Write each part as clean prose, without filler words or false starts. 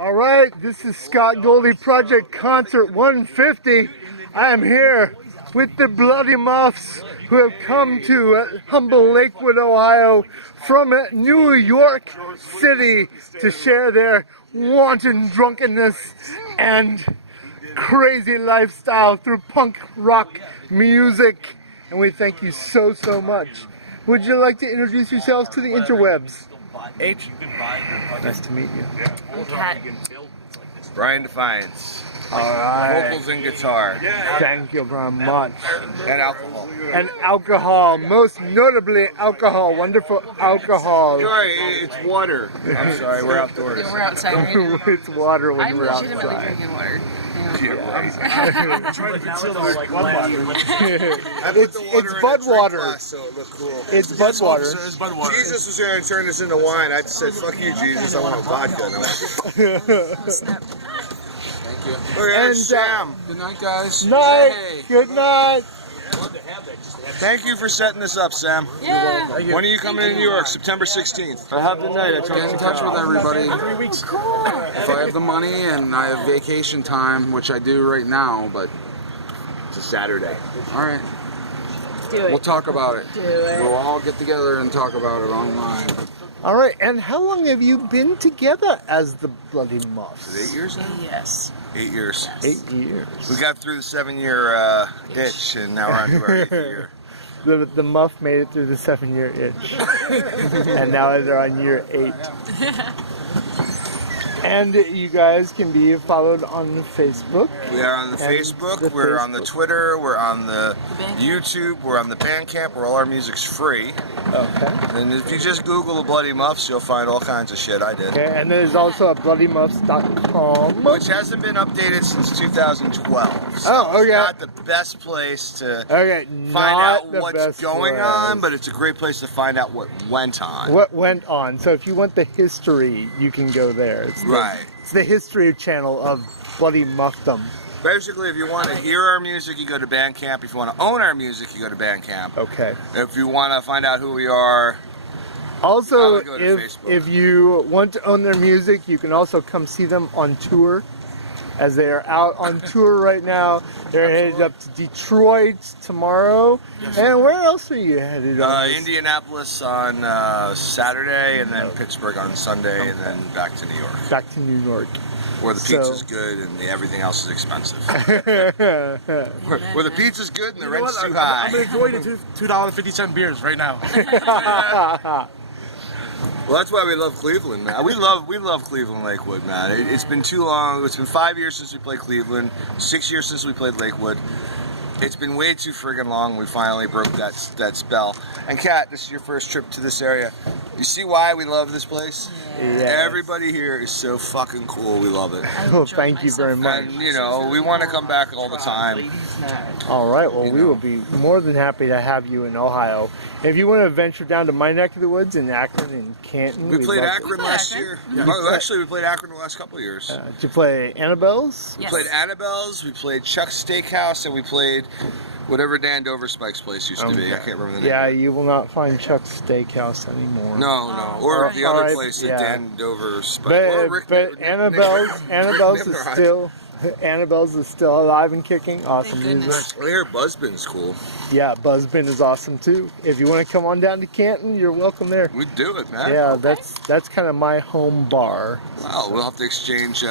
All right, this is Scott Goldie Project Concert 150. I am here with the Bloody Muffs, who have come to humble Lakewood, Ohio from New York City to share their wanton drunkenness and crazy lifestyle through punk rock music. And we thank you so much. Would you like to introduce yourselves to the interwebs? H. Nice to meet you. Cat. Brian Defiance. Alright. Vocals and guitar. Thank you very much. And alcohol. And alcohol, most notably alcohol, wonderful alcohol. Sorry, it's water. I'm sorry, we're outdoors. Yeah, we're outside right now. It's water when I'm we're legitimately outside. drinking water. Yeah, right. It's It's Bud water. So it looked cool. It's Bud water. Jesus was going to turn this into wine. I said, fuck you, Jesus. I want vodka. And I want Snap. Thank you. And, And Sam. Good night, guys. Night. Hey. Good night. Thank you for setting this up, Sam. Yeah. When are you coming to New York? September 16th. I have the night. I Get in touch with everybody. Cool. If I have the money and I have vacation time, which I do right now, but It's a Saturday. all right, Do it. we'll talk about it. Do it. We'll all get together and talk about it online. All right, and how long have you been together as the Bloody Muffs? Is it 8 years now? Yes. 8 years. 8 years. We got through the 7-year itch, and now we're on to our 8th year. The Muff made it through the 7-year itch. And now they're on year 8. And you guys can be followed on Facebook. We are on the And Facebook, the we're on the Facebook. Twitter, we're on the Bandcamp. YouTube, we're on the Bandcamp, where all our music's free. Okay. And if you just Google the Bloody Muffs, you'll find all kinds of shit I did. Okay, and there's also a bloodymuffs.com. Which hasn't been updated since 2012. So Oh, okay. It's not the best place to Okay, find not out the what's best going way. on, but it's a great place to find out what went on. What went on. So if you want the history, you can go there. It's the, Right. It's the history channel of Bloody Muffdom. Basically, if you want to hear our music, you go to Bandcamp. If you want to own our music, you go to Bandcamp. Okay. If you want to find out who we are, I Also, would go to Facebook. if you want to own their music, you can also come see them on tour. As they are out on tour right now, they're headed up to Detroit tomorrow. And where else are you headed on? this? Indianapolis on Saturday, and then Pittsburgh on Sunday, and then back to New York, Back to New York. where the So- pizza's good and everything else is expensive. Where the pizza's good and the rent's too high. I'm gonna go into $2.50 beers right now. Well, that's why we love Cleveland, man. We love Cleveland Lakewood, man. It's been too long. It's been 5 years since we played Cleveland, 6 years since we played Lakewood. It's been way too friggin' long. We finally broke that spell. And Kat, this is your first trip to this area. You see why we love this place? Yes. Everybody here is so fucking cool. We love it. Well, thank you very much. And, you know, we want to come back all the time. All right, well, You we know. will be more than happy to have you in Ohio. If you want to venture down to my neck of the woods in Akron and Canton, We we'd played love Akron We played last Akron. year. Yeah. Well, actually, we played Akron the last couple of years. to, to play Annabelle's. We Yes. played Annabelle's, we played Chuck's Steakhouse, and we played whatever Dan Dover Spike's place used to be. I can't remember the name. Yeah, you will not find Chuck's Steakhouse anymore. No. Or Alright. the other Alright, place that yeah. Dan Dover Spike. or But, Rick, but Nick- Annabelle's Nick is Nimrod. still Annabelle's is still alive and kicking. Awesome Thank music. goodness. Well, here, Buzzbin's cool. Yeah, Buzzbin is awesome too. If you want to come on down to Canton, you're welcome there. We'd do it, man. Yeah, that's kind of my home bar. Wow, we'll have to exchange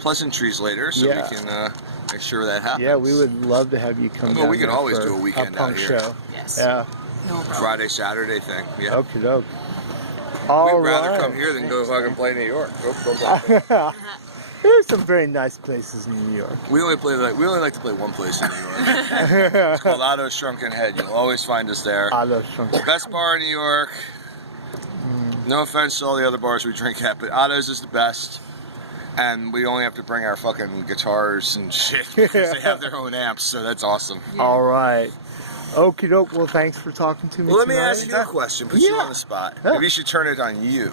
pleasantries later so Yeah. we can make sure that happens. Yeah, we would love to have you come Well, down. we can there always for do a weekend punk out here. show. Yes. Yeah. No problem. Friday, Saturday thing. Yeah. Okie doke. All We'd rather right. come here than go fucking play New York. Go. There's some very nice places in New York. We only like to play one place in New York. It's called Otto's Shrunken Head. You'll always find us there. Otto's Shrunken. Best bar in New York. No offense to all the other bars we drink at, but Otto's is the best. And we only have to bring our fucking guitars and shit because they have their own amps, so that's awesome. All right. Okie doke. Well, thanks for talking to me Well, let me tonight. ask you a question. Put you Yeah. on the spot. Yeah. Maybe you should turn it on you.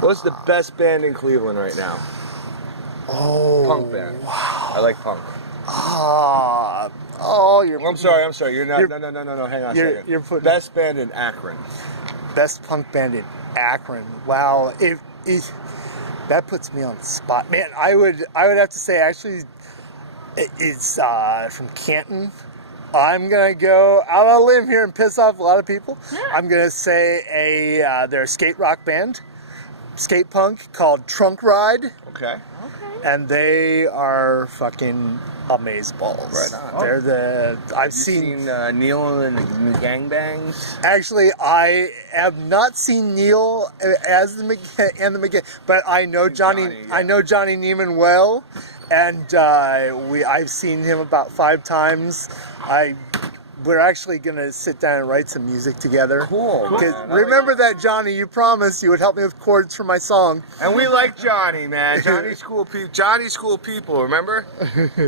What's the best band in Cleveland right now? Oh. Punk band. Wow. I like punk. Ah. Oh, you're. I'm sorry. You're not. You're- No. Hang on a You're, second. you're putting Best band in Akron. best punk band in Akron. Wow. That puts me on the spot, man. I would have to say actually, it's from Canton. I'm gonna go out on a limb here and piss off a lot of people. I'm gonna say they're a skate rock band, skate punk called Trunk Ride, Okay. and they are fucking amazeballs. Right on. They're I've You seen Neil and the Gangbangs? actually, I have not seen Neil as the but I know Johnny. Johnny, yeah. I know Johnny Neiman well, and I've seen him about 5 times. We're actually gonna sit down and write some music together. Cool. Because man. I like remember that, Johnny, you promised you would help me with chords for my song. And we like Johnny, man. Johnny's cool people. Johnny's cool people. Remember?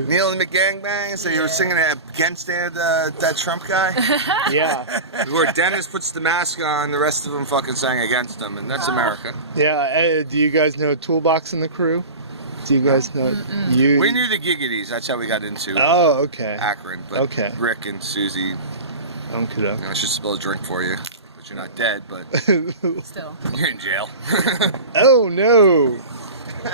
Neil and the Gangbangs. So you were singing against that Trump guy. Yeah. Where Dennis puts the mask on, the rest of them fucking sang against him, and that's America. Yeah. Do you guys know Toolbox and the Crew? Do you guys know? You. We knew the Giggities. That's how we got into Oh, okay. Akron. But Okay. Rick and Susie. Okay. I should spill a drink for you, but you're not dead. But Still. you're in jail. Oh no.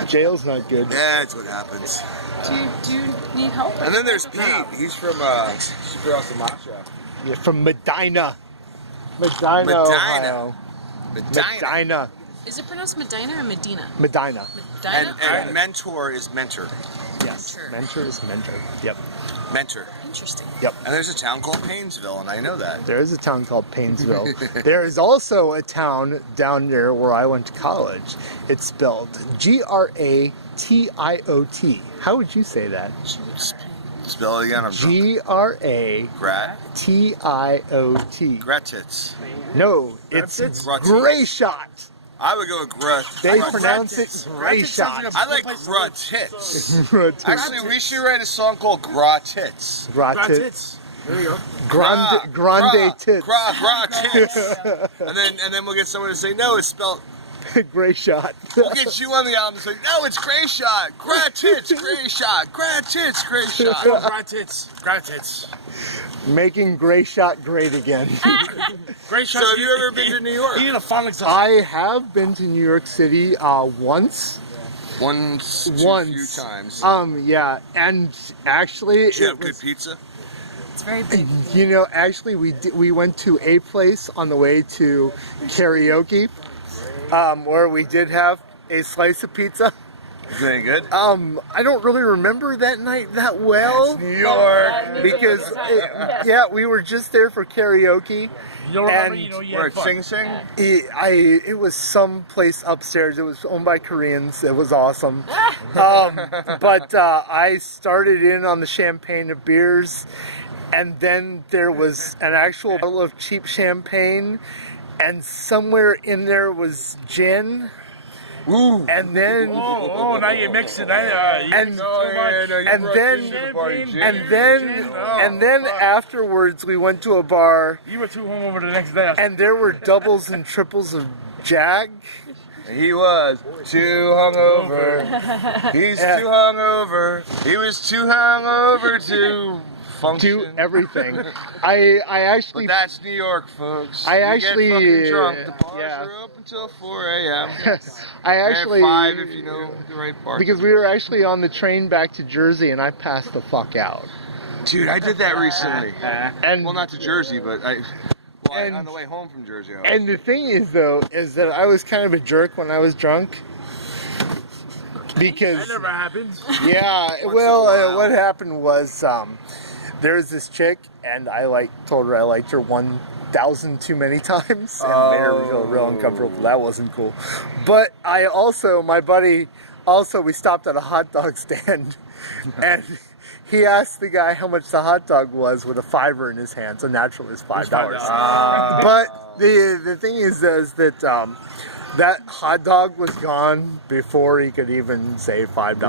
Jail's not good. That's what happens. Do you need help? And then there's Pete. He's from Super Awesome Matcha. Yeah, from Medina. Medina, Medina. Ohio. Medina. Medina. Is it pronounced Medina or Medina? Medina. Medina? And mentor is mentor. Yes. Mentor. Mentor is mentor. Yep. Mentor. Interesting. And there's a town called Paynesville, and I know that. There is a town called Paynesville. There is also a town down there where I went to college. It's spelled Gratiot. How would you say that? Spell it again. I'm drunk. Gratiot. Gratits. No, it's Gratis. Gray Shot. I would go with grat. They pronounce it Gray Gratits sounds Shot. like I like gratits. Actually, we should write a song called Gratits. Gratis. Tits. There you go. Grande tits. Gratits. and then we'll get someone to say no, it's spelled. Gray Shot. We'll get you on the album and say no, it's Gray Shot. Gratits, Gray Shot. Gratits, Gray Shot. Gratits. Gratits. Making Gray Shot great again. Great So shots. have you ever been to New York? You need a fond example. I have been to New York City once. Once. Once. Few times. Yeah, and actually, Did you have it good was, pizza? It's very big. you know, actually we went to a place on the way to karaoke, where we did have a slice of pizza. Is it any good? I don't really remember that night that well. New York. Because yeah, we were just there for karaoke. You don't remember, and you know, you Where had it's fun. Sing Sing? It was some place upstairs. It was owned by Koreans. It was awesome. But I started in on the champagne of beers, and then there was an actual bottle of cheap champagne, and somewhere in there was gin. Ooh. And then Oh, now you're mixing. You And- mix too much. and then- and then afterwards we went to a bar, You were too hungover the next day. and there were doubles and triples of Jack. He was too hungover. He's Yeah. too hungover. He was too hungover to function. Do everything. I actually But that's New York, folks. I You actually- get fucking drunk. The bars yeah. are open until 4 a.m. I actually and 5 if you know the right part. because we were actually on the train back to Jersey, and I passed the fuck out. Dude, I did that recently. And Well, not to Jersey, but And- on the way home from Jersey. and the thing is though is that I was kind of a jerk when I was drunk. Because That never happens. yeah, in a well, while. what happened was there was this chick, and I told her I liked her 1,000 too many times, and made her feel real uncomfortable. That wasn't cool. But I also, my buddy, we stopped at a hot dog stand, and he asked the guy how much the hot dog was with a $5 in his hand. So naturally, it's $5. But the thing is that that hot dog was gone before he could even say $5.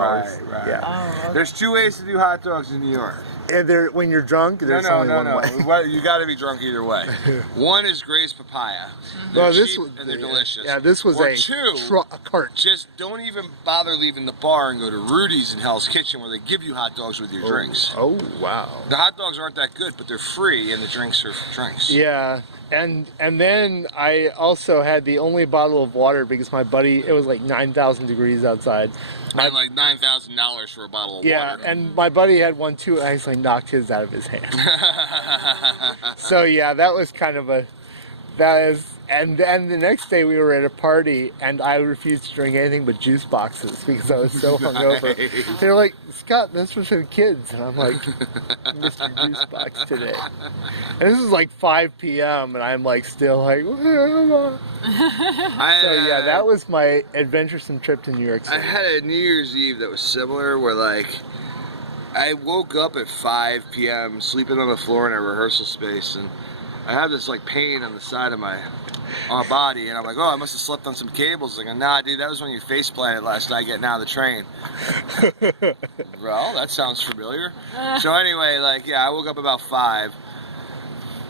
Right. Yeah. There's 2 ways to do hot dogs in New York. And when you're drunk, there's only one way. Well, you got to be drunk either way. One is Gray's Papaya. They're Well, this cheap was and they're delicious. Yeah, this was or a two, a cart. just don't even bother leaving the bar and go to Rudy's in Hell's Kitchen where they give you hot dogs with your drinks. Oh wow. The hot dogs aren't that good, but they're free and the drinks are drinks. Yeah, And then I also had the only bottle of water because my buddy, it was like 9,000 degrees outside. I had like $9,000 for a bottle of Yeah, water. and my buddy had one too, and I just like knocked his out of his hand. So yeah, that was kind of and the next day we were at a party and I refused to drink anything but juice boxes because I was so hungover. Nice. They're like, Scott, this was for the kids. And I'm like, Mr. Juice Box today. And this is like 5 p.m. and I'm like still like, where am I? So yeah, that was my adventuresome trip to New York City. I had a New Year's Eve that was similar where like I woke up at 5 p.m. sleeping on the floor in a rehearsal space and I had this like pain on the side of my body and I'm like, oh, I must have slept on some cables. Like, nah, dude, that was when you face planted last night getting out of the train. Well, that sounds familiar. So anyway, like, yeah, I woke up about 5.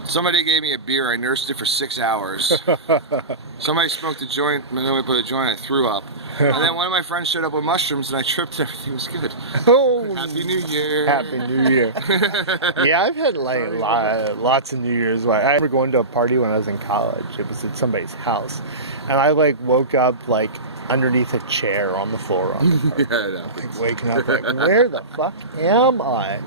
Somebody gave me a beer. I nursed it for 6 hours. Somebody smoked a joint, and then we put a joint. I threw up. And then one of my friends showed up with mushrooms, and I tripped. And everything was good. Oh, Happy New Year! Happy New Year! Yeah, I've had like lots of New Year's. I remember going to a party when I was in college. It was at somebody's house, and I like woke up like underneath a chair on the floor. On the party. Yeah, I know. Like waking up like, where the fuck am I?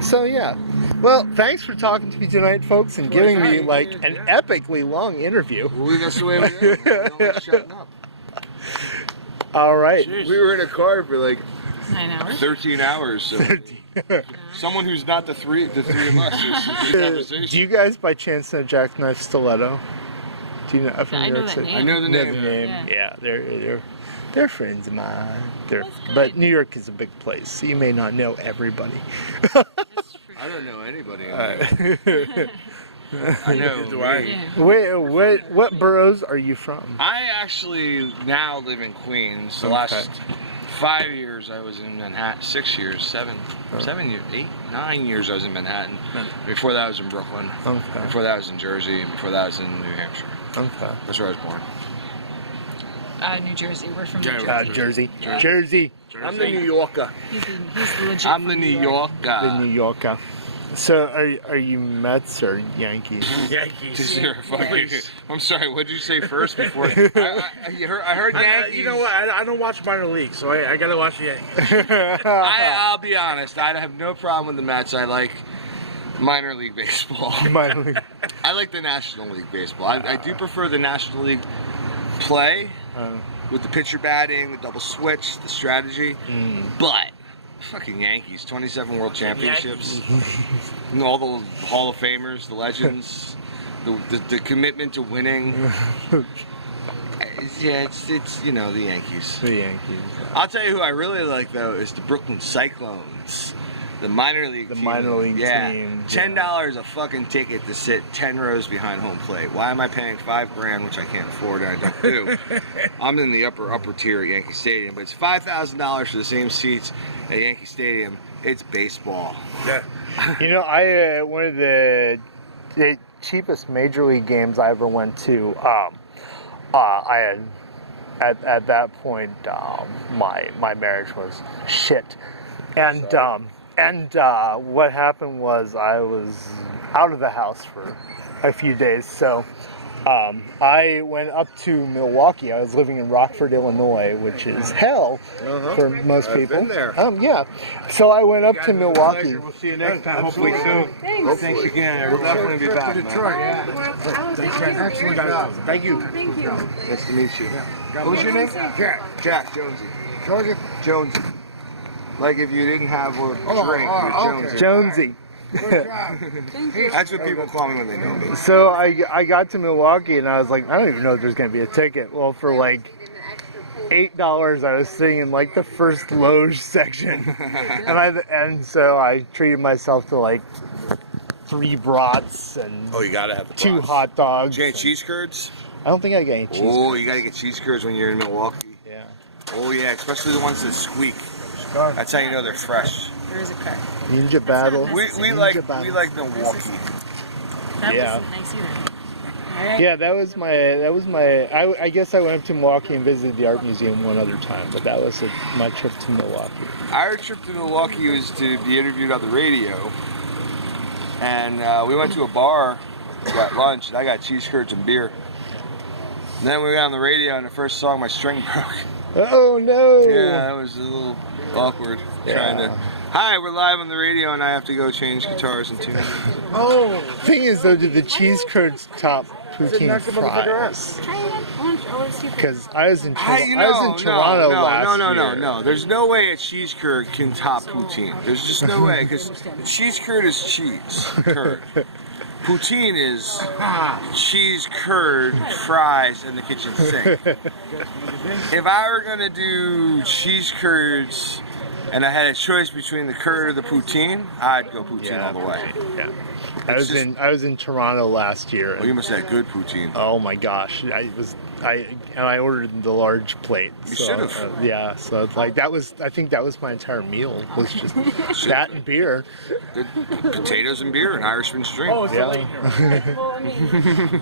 So yeah. Well, thanks for talking to me tonight, folks, and giving me like an epically long interview. Well, that's the way we do. We don't shutting up. All right. We were in a car for like 9 hours. 13 hours. So someone who's not the three of us. Do you guys by chance know Jackknife Stiletto? Do you know from I New know York that City? name. I know the Know name. the name. Yeah. Yeah, they're friends of mine. That's But good. New York is a big place, so you may not know everybody. That's true. I don't know anybody. Uh, I know. Do I? Yeah. what boroughs are you from? I actually now live in Queens. The Okay. last 5 years I was in Manhattan. 6 years, 7 years, 8, 9 years I was in Manhattan. Before that I was in Brooklyn. Okay. Before that I was in Jersey. And before that I was in New Hampshire. Okay. That's where I was born. New Jersey. We're from New Yeah, Jersey. Jersey. Yeah. Jersey. I'm the New Yorker. He's the legit I'm from the New New York. Yorker. The New Yorker. So are you Mets or Yankees? Yankees. Please. I'm sorry. What did you say first? Before I heard Yankees. You know what? I don't watch minor league, so I gotta watch the Yankees. I'll be honest. I have no problem with the Mets. I like minor league baseball. Minor league. I like the National League baseball. I do prefer the National League play with the pitcher batting, the double switch, the strategy. But fucking Yankees, 27 World Championships, and all the Hall of Famers, the legends, the commitment to winning. Yeah, it's you know the Yankees. The Yankees. I'll tell you who I really like though is the Brooklyn Cyclones. The minor league The team. minor league yeah. team, $10 a fucking ticket to sit 10 rows behind home plate. Why am I paying $5,000, which I can't afford and I don't do? I'm in the upper tier at Yankee Stadium, but it's $5,000 for the same seats at Yankee Stadium. It's baseball. Yeah. You know, I one of the cheapest major league games I ever went to. I had at that point my marriage was shit, and what happened was I was out of the house for a few days. So I went up to Milwaukee. I was living in Rockford, Illinois, which is hell for most people. Been there. Yeah. So I went up to Milwaukee. We'll see you next time, hopefully soon. Thanks. Thanks again. We'll definitely be back. Excellent job. Thank you. Thank you. Nice to meet you. What was your name? Jack Jonesy. Jonesy. Like if you didn't have a drink, you're Jonesy. Jonesy. Thank you. That's what people call me when they know me. So I got to Milwaukee and I was like, I don't even know if there's gonna be a ticket. Well, for like $8, I was sitting in like the first loge section, and so I treated myself to like 3 brats and Oh, you gotta have the 2 brats. hot dogs. Did you get and- cheese curds? I don't think I got any cheese. Oh, you gotta get cheese curds when you're in Milwaukee. Yeah. Oh yeah, especially the ones that squeak. That's how you know they're fresh. There is a car. Ninja Battle. We Ninja Battle. like Milwaukee. That Yeah. wasn't nice either. All right. Yeah, that was my. I guess I went up to Milwaukee and visited the art museum one other time, but that was my trip to Milwaukee. Our trip to Milwaukee was to be interviewed on the radio, and we went to a bar got lunch, and I got cheese curds and beer. And then we got on the radio, and the first song, my string broke. Oh no! Yeah, that was a little awkward. Trying to. Hi, we're live on the radio, and I have to go change guitars and tunes. Oh. Thing is, though, did the cheese curds top poutine knock the motherfucker out. fries? Because I was in Toronto last year. No. There's no way a cheese curd can top poutine. There's just no way, because cheese curd is cheese curd. Poutine is cheese curd, fries, in the kitchen sink. If I were gonna do cheese curds and I had a choice between the curd or the poutine, I'd go poutine all the way. Yeah. I was in Toronto last year. Well, you must have had good poutine. Oh my gosh, I ordered the large plate. You so, should have. Yeah, so like I think that was my entire meal, was just that and beer. Good potatoes and beer and Irishman's drink. Oh, it's Yeah. late here.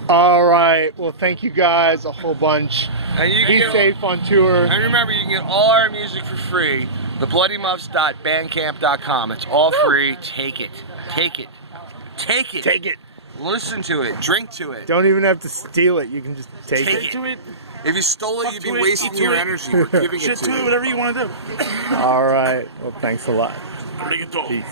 All right, well thank you guys a whole bunch. And you can Be get, safe on tour. and remember, you can get all our music for free. TheBloodyMuffs.bandcamp.com. It's all free. Take it. Take it. Take it. Take it. Listen to it. Drink to it. Don't even have to steal it. You can just take Take it. it. Do it. If you stole it, Fuck you'd be to it, wasting eat to your it. energy. We're giving it Shit to to it, you. whatever you want to do. All right. Well, thanks a lot. Arigato. Peace.